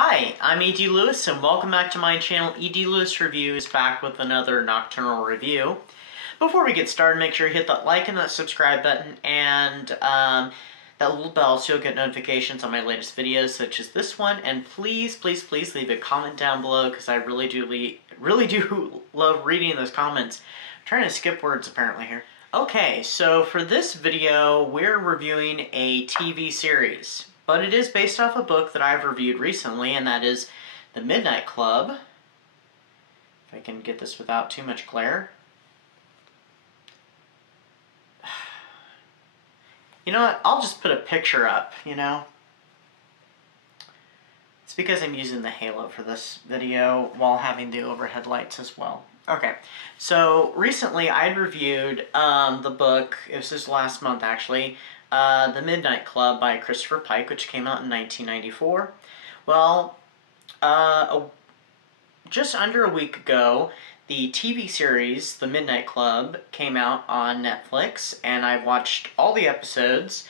Hi, I'm E.D. Lewis and welcome back to my channel. E.D. Lewis Reviews back with another nocturnal review. Before we get started, make sure you hit that like and that subscribe button and that little bell so you'll get notifications on my latest videos such as this one. And please leave a comment down below because I really do love reading those comments. I'm trying to skip words apparently here. Okay, so for this video, we're reviewing a TV series. But it is based off a book that I've reviewed recently, and that is The Midnight Club. If I can get this without too much glare. You know what? I'll just put a picture up, you know? It's because I'm using the halo for this video while having the overhead lights as well. Okay, so recently I'd reviewed the book, it was just last month actually, The Midnight Club by Christopher Pike, which came out in 1994. Well, just under a week ago, the TV series, The Midnight Club, came out on Netflix, and I watched all the episodes,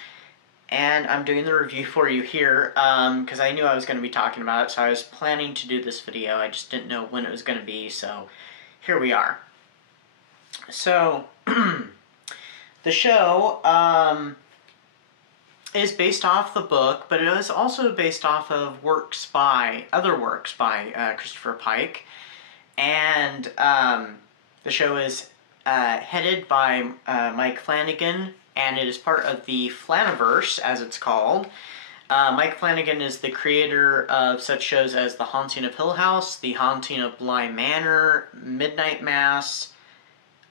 and I'm doing the review for you here, because I knew I was going to be talking about it, so I was planning to do this video. I just didn't know when it was going to be, so here we are. So, the show, is based off the book, but it is also based off of other works by Christopher Pike. And the show is headed by Mike Flanagan, and it is part of the Flaniverse, as it's called. Mike Flanagan is the creator of such shows as The Haunting of Hill House, The Haunting of Bly Manor, Midnight Mass.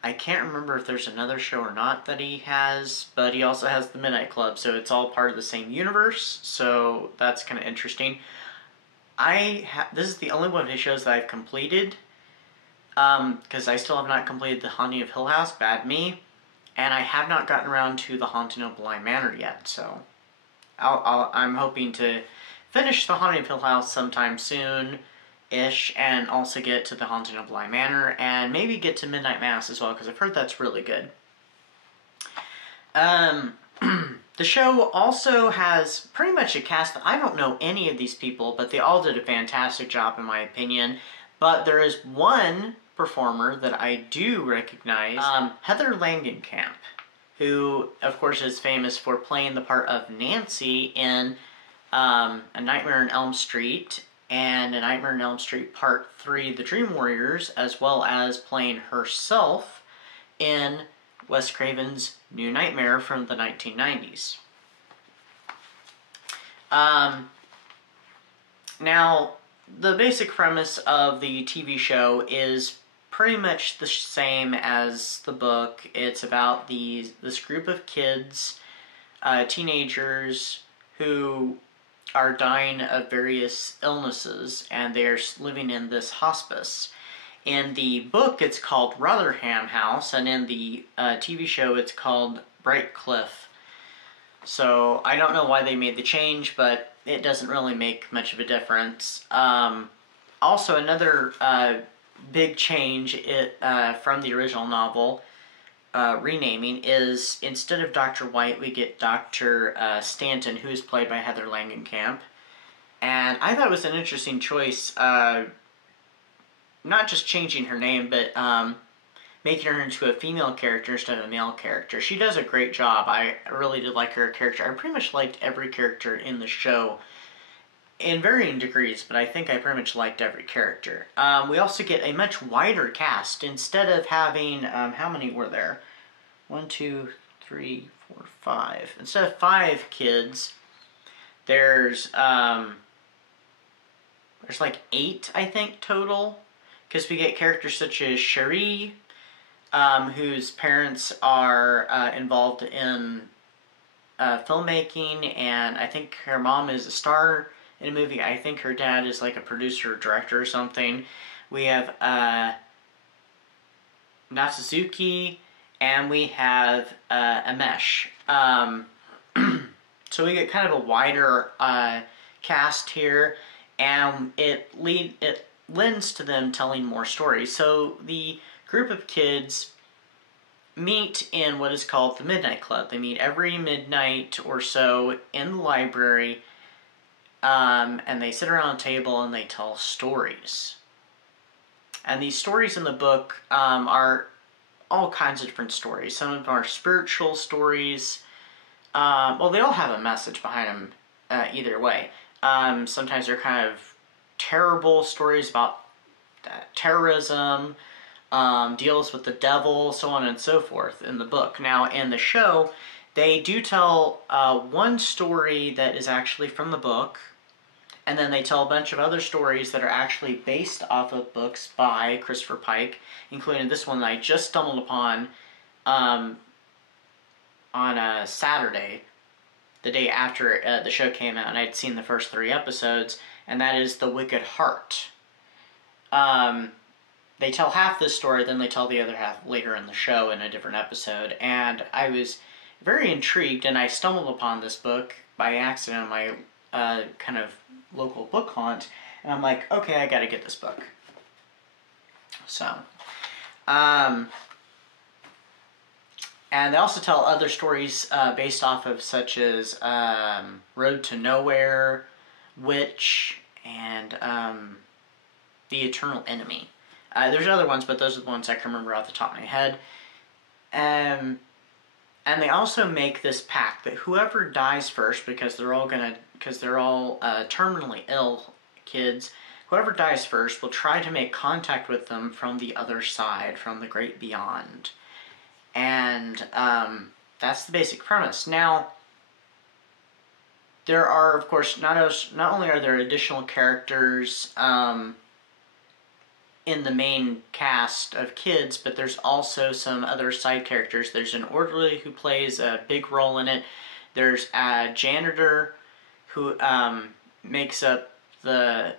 I can't remember if there's another show or not that he has, but he also has The Midnight Club, so it's all part of the same universe, so that's kind of interesting. This is the only one of his shows that I've completed, because I still have not completed The Haunting of Hill House, bad me, and I have not gotten around to The Haunting of Bly Manor yet, so I'm hoping to finish The Haunting of Hill House sometime soon-ish, and also get to The Haunting of Bly Manor, and maybe get to Midnight Mass as well, because I've heard that's really good. The show also has pretty much a cast that I don't know any of these people, but they all did a fantastic job in my opinion. But there is one performer that I do recognize, Heather Langenkamp, who of course is famous for playing the part of Nancy in A Nightmare on Elm Street and A Nightmare on Elm Street Part 3, The Dream Warriors, as well as playing herself in Wes Craven's New Nightmare from the 1990s. Now, the basic premise of the TV show is pretty much the same as the book. It's about this group of kids, teenagers, who are dying of various illnesses, and they're living in this hospice. In the book, it's called Rotherham House, and in the TV show, it's called Bright Cliff. So, I don't know why they made the change, but it doesn't really make much of a difference. Also, another big change from the original novel, renaming, is instead of Dr. White, we get Dr. Stanton, who is played by Heather Langenkamp. And I thought it was an interesting choice, not just changing her name, but making her into a female character instead of a male character. She does a great job. I really did like her character. I pretty much liked every character in the show in varying degrees, but I think I pretty much liked every character. We also get a much wider cast. Instead of having, how many were there? 1, 2, 3, 4, 5. Instead of 5 kids, there's like 8, I think, total. Because we get characters such as Cherie, whose parents are involved in filmmaking, and I think her mom is a star in a movie. I think her dad is like a producer or director or something. We have Natsuzuki, and we have Amesh. So we get kind of a wider cast here, and it lends to them telling more stories. So the group of kids meet in what is called the Midnight Club. They meet every midnight or so in the library and they sit around a table and they tell stories. And these stories in the book are all kinds of different stories. Some of them are spiritual stories. Well, they all have a message behind them either way. Sometimes they're kind of terrible stories about terrorism, deals with the devil, so on and so forth in the book. Now, in the show, they do tell one story that is actually from the book, and then they tell a bunch of other stories that are actually based off of books by Christopher Pike, including this one that I just stumbled upon on a Saturday, the day after the show came out, and I'd seen the first 3 episodes, and that is The Wicked Heart. They tell half this story, then they tell the other half later in the show in a different episode, and I was very intrigued, and I stumbled upon this book by accident on my kind of local book hunt, and I'm like, okay, I gotta get this book. So, and they also tell other stories based off of such as Road to Nowhere, Witch, and The Eternal Enemy. There's other ones, but those are the ones I can remember off the top of my head. And they also make this pact that whoever dies first, because they're all terminally ill kids, whoever dies first will try to make contact with them from the other side, from the great beyond. And that's the basic premise. Now, there are, of course, not only are there additional characters in the main cast of kids, but there's also some other side characters. There's an orderly who plays a big role in it. There's a janitor who makes up the...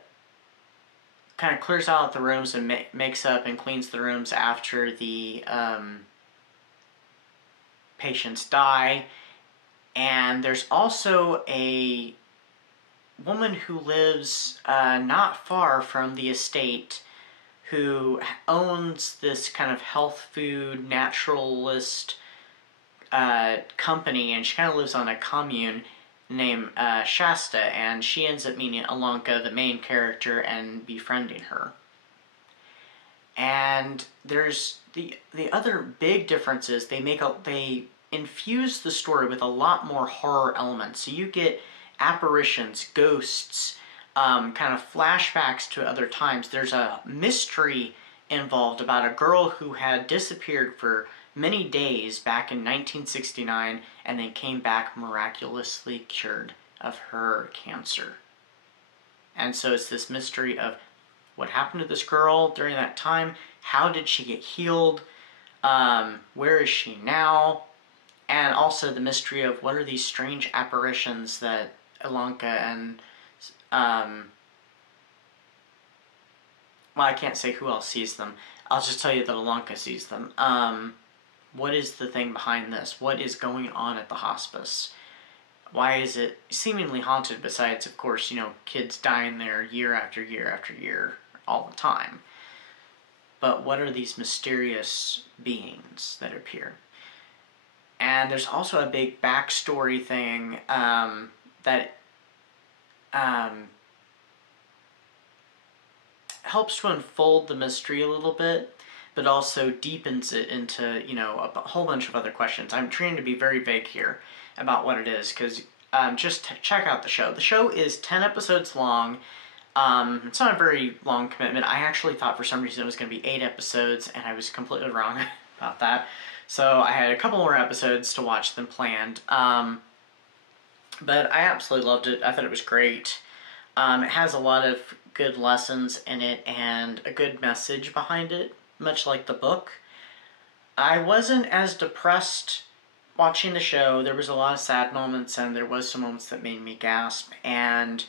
kind of clears out the rooms and makes up and cleans the rooms after the patients die. And there's also a woman who lives not far from the estate who owns this kind of health food naturalist company, and she kind of lives on a commune named Shasta, and she ends up meeting Alanka, the main character, and befriending her. And there's the other big difference is they infuse the story with a lot more horror elements. So you get apparitions, ghosts, kind of flashbacks to other times. There's a mystery involved about a girl who had disappeared for many days back in 1969 and then came back miraculously cured of her cancer. And so it's this mystery of what happened to this girl during that time, how did she get healed, where is she now, and also the mystery of what are these strange apparitions that Alanka and well, I can't say who else sees them. I'll just tell you that Alanka sees them. What is the thing behind this? What is going on at the hospice? Why is it seemingly haunted besides, of course, kids dying there year after year after year all the time? But what are these mysterious beings that appear? And there's also a big backstory thing that helps to unfold the mystery a little bit, but also deepens it into, a whole bunch of other questions. I'm trying to be very vague here about what it is, because just check out the show. The show is 10 episodes long. It's not a very long commitment. I actually thought for some reason it was going to be 8 episodes, and I was completely wrong about that. So I had a couple more episodes to watch than planned. But I absolutely loved it. I thought it was great. It has a lot of good lessons in it and a good message behind it, much like the book. I wasn't as depressed watching the show. There was a lot of sad moments, and there was some moments that made me gasp, and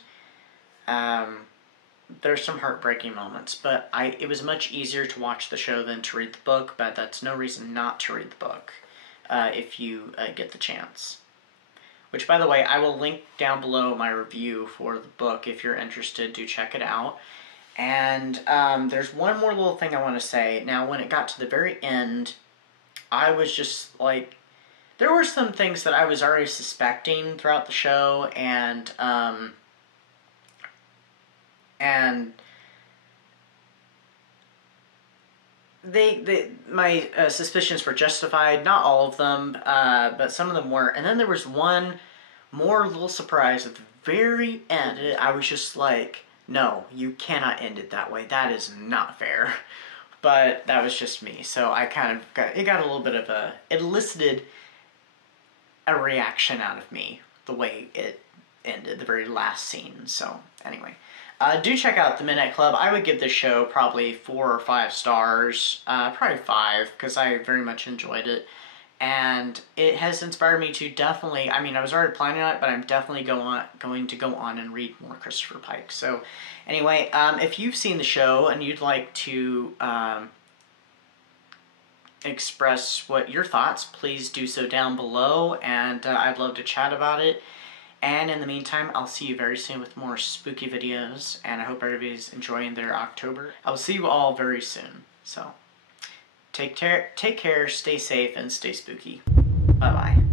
there's some heartbreaking moments, but it was much easier to watch the show than to read the book, but that's no reason not to read the book if you get the chance. Which, by the way, I will link down below my review for the book. If you're interested, do check it out. And there's one more little thing I want to say. Now, when it got to the very end, I was just like... There were some things that I was already suspecting throughout the show, and And my suspicions were justified. Not all of them, but some of them were. And then there was one more little surprise at the very end. I was just like, no, you cannot end it that way. That is not fair. But that was just me. So I kind of got a little bit of it elicited a reaction out of me, the way it ended, the very last scene. So anyway, do check out The Midnight Club. I would give this show probably 4 or 5 stars, probably 5, because I very much enjoyed it. And it has inspired me to definitely, I mean, I was already planning on it, but I'm definitely going to go on and read more Christopher Pike. So anyway, if you've seen the show and you'd like to express what your thoughts, please do so down below, and I'd love to chat about it. And in the meantime, I'll see you very soon with more spooky videos, and I hope everybody's enjoying their October. I will see you all very soon. So take care, stay safe, and stay spooky. Bye-bye.